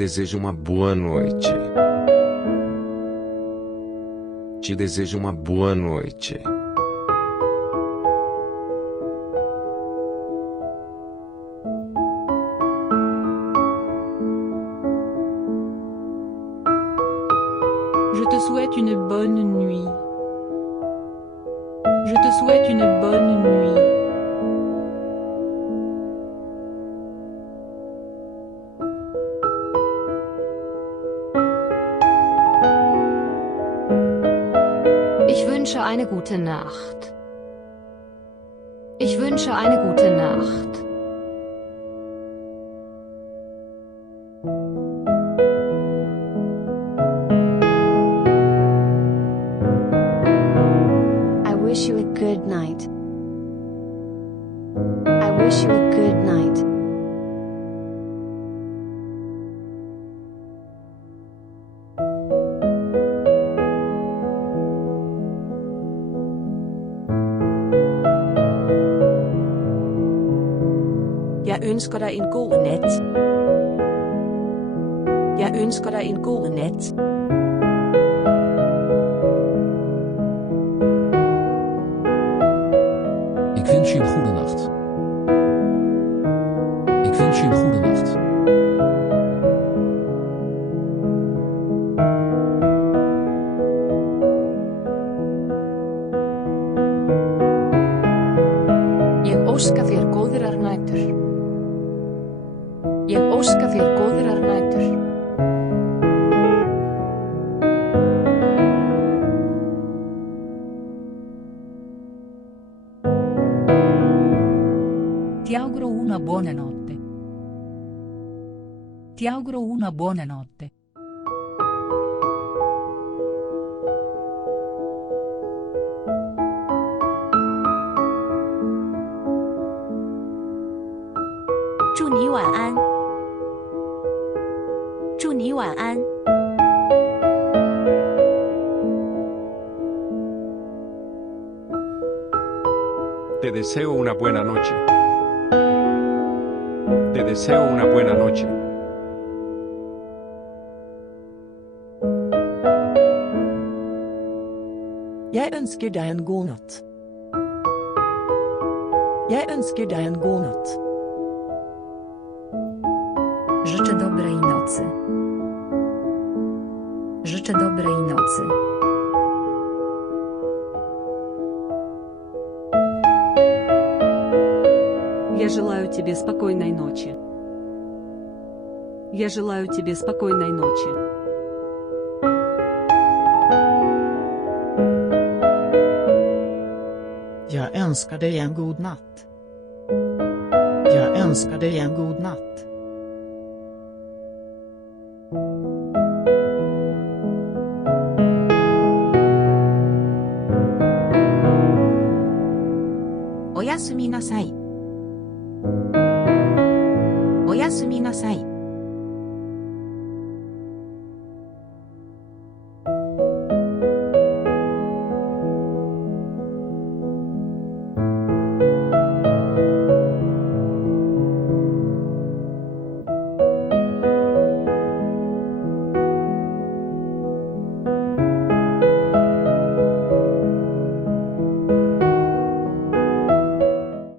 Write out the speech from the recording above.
desejo uma boa noite. Te desejo uma boa noite. Je te souhaite une bonne nuit. Je te souhaite une bonne nuit. Ich wünsche eine gute Nacht. Ich wünsche eine gute Nacht. I wish you a good night. I wish you a good night. Jeg ønsker dig en god nat. Jeg ønsker dig en god nat. Ik wens je een goede nacht. Ik wens je een goede nacht. Ég óska þér góðrar nætur. Ég óska þér góðrar nætur. Ti auguro una buona notte. Ti auguro una buona notte.祝你晚安。祝你晚安。Te deseo una buena noche. Te deseo una buena noche. Jeg ønsker deg en god natt. Jeg ønsker deg en god natt. Życzę dobrej nocy. Życzę dobrej nocy. Я желаю тебе спокойной ночи. Я желаю тебе спокойной ночи. Jag önskar dig en god natt. Jag önskar dig en god natt.おやすみなさい。おやすみなさい。